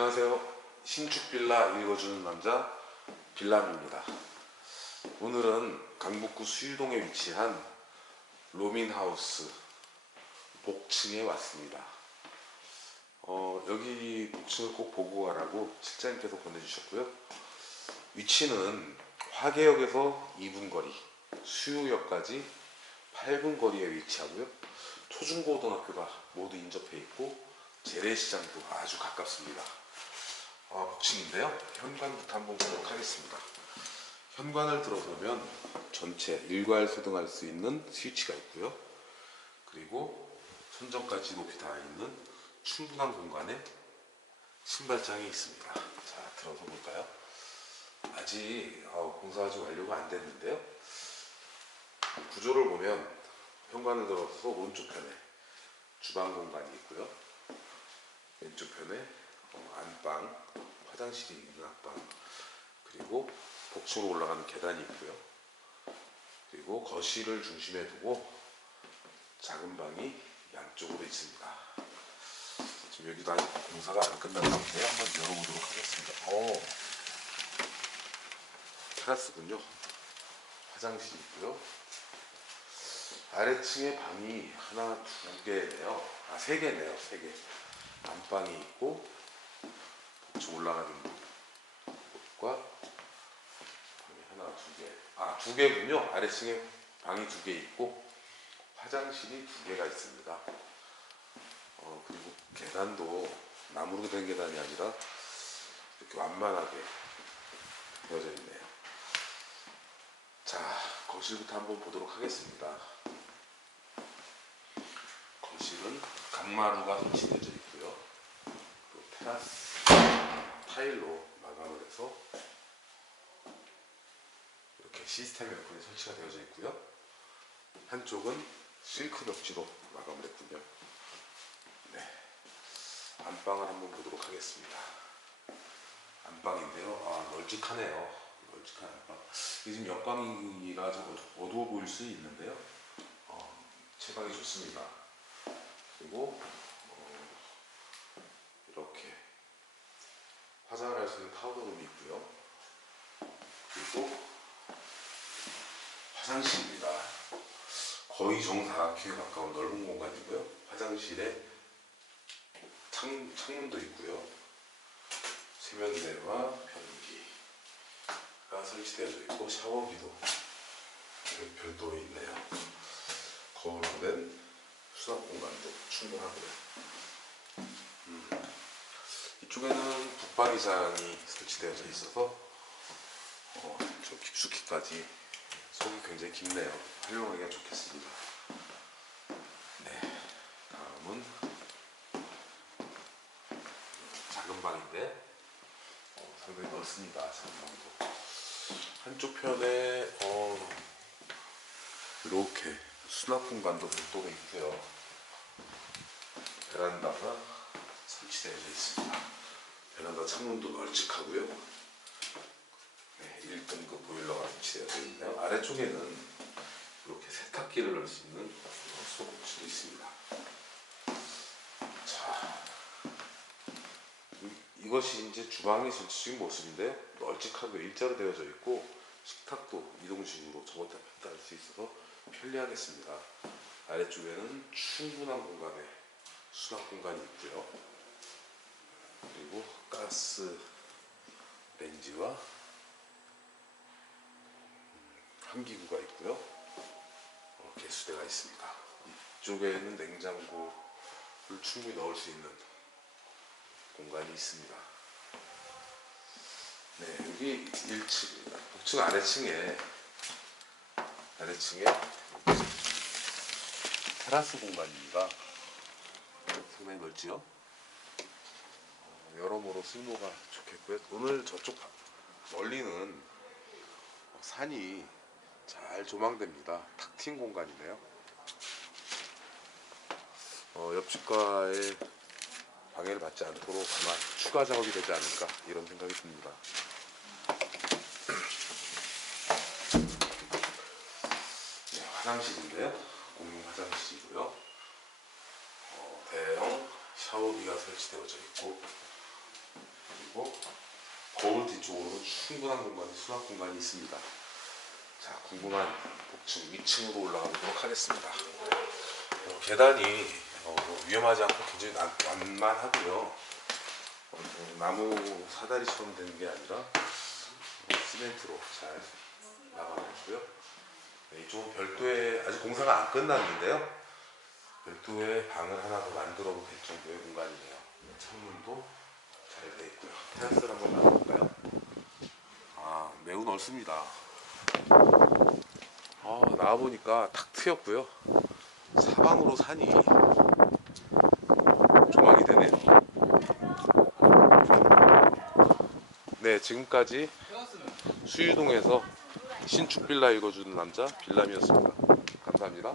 안녕하세요. 신축 빌라 읽어주는 남자 빌람입니다. 오늘은 강북구 수유동에 위치한 로민하우스 복층에 왔습니다. 어, 여기 복층을 꼭 보고 가라고 실장님께서 보내주셨고요. 위치는 화계역에서 2분 거리, 수유역까지 8분 거리에 위치하고요. 초중고등학교가 모두 인접해 있고 재래시장도 아주 가깝습니다. 아, 복층인데요. 현관부터 한번 보도록 하겠습니다. 현관을 들어서면 전체 일괄 소등할 수 있는 스위치가 있고요. 그리고 손전까지 높이 닿아 있는 충분한 공간에 신발장이 있습니다. 자, 들어서 볼까요? 아직 어, 공사 아직 완료가 안 됐는데요. 구조를 보면 현관을 들어서 오른쪽 편에 주방 공간이 있고요. 왼쪽 편에 어, 안방, 화장실이 있는 안방, 그리고 복층으로 올라가는 계단이 있고요. 그리고 거실을 중심에 두고 작은 방이 양쪽으로 있습니다. 지금 여기도 아직 공사가 안 끝난 상태에 한번 열어보도록 하겠습니다. 오, 테라스군요. 화장실 있고요. 아래층에 방이 하나, 두 개네요. 아, 세 개네요. 세 개. 안방이 있고 복층 올라가는 곳과 하나, 두 개. 아, 두 개군요. 아래층에 방이 두 개 있고 화장실이 두 개가 있습니다. 어, 그리고 계단도 나무로 된 계단이 아니라 이렇게 완만하게 되어져 있네요. 자, 거실부터 한번 보도록 하겠습니다. 거실은 강마루가 설치되어 있고요. 그리고 테라스 타일로 마감을 해서 이렇게 시스템 에어컨이 설치가 되어져 있고요. 한쪽은 실크 벽지로 마감을 했군요. 네. 안방을 한번 보도록 하겠습니다. 안방인데요. 아, 널찍하네요. 널찍한 안방. 이게 지금 옆방이라 좀 어두워 보일 수 있는데요. 어, 채광이 좋습니다. 그리고 어, 이렇게 화장을 할 수 있는 파우더룸이 있고요. 그리고 화장실입니다. 거의 정사각형에 가까운 넓은 공간이고요. 화장실에 창, 창문도 있고요. 세면대와 변기가 설치되어져 있고 샤워기도 별도로 있네요. 거울로 된 수납 공간도 충분하고요. 음, 이쪽에는 붙박이장이 설치되어져 있어서 어, 저 깊숙이까지 속이 굉장히 깊네요. 활용하기가 좋겠습니다. 네, 다음은 작은 방인데 어, 상당히 넓습니다. 작은 방도 한쪽 편에 어, 이렇게 수납 공간도 별도로 있고요. 베란다가 설치되어져 있습니다. 베란다 창문도 널찍하고요. 네, 1등급 보일러가 설치되어져 있네요. 아래쪽에는 이렇게 세탁기를 넣을 수 있는 소복실이 있습니다. 자, 이- 이것이 이제 주방의 전체적인 모습인데요. 널찍하고 일자로 되어져 있고 식탁도 이동식으로 저것다 폈다 할 수 있어서 편리하겠습니다. 아래쪽에는 충분한 공간에 수납 공간이 있고요. 그리고 가스 렌지와 환기구가 있고요. 어, 개수대가 있습니다. 이쪽에는 냉장고를 충분히 넣을 수 있는 공간이 있습니다. 네, 여기 1층, 북층 아래층에 아래층에 테라스 공간입니다. 상당히 넓지요? 어, 여러모로 쓸모가 좋겠고요. 오늘 저쪽 멀리는 산이 잘 조망됩니다. 탁 트인 공간이네요. 어, 옆집과의 방해를 받지 않도록 아마 추가 작업이 되지 않을까 이런 생각이 듭니다. 네, 화장실인데요. 공용 화장실이고요. 어, 대형 샤워기가 설치되어져 있고 그리고 거울 뒤쪽으로 충분한 공간이 수납 공간이 있습니다. 자 궁금한 복층 2층으로 올라가 보도록 하겠습니다. 어, 계단이 어, 위험하지 않고 굉장히 난- 완만하고요. 어, 뭐 나무 사다리처럼 된게 아니라 어, 시멘트로 잘 나가고 있고요. 네, 이쪽은 별도의 아직 공사가 안 끝났는데요. 별도의 방을 하나 더 만들어 도 될 정도의 공간이에요. 창문도 잘 돼 있고요. 테라스를 한번 나가볼까요? 아 매우 넓습니다. 아 나와 보니까 탁 트였고요. 사방으로 산이 조망이 되네요. 네 지금까지 수유동에서 신축 빌라 읽어주는 남자 빌람이었습니다. 감사합니다.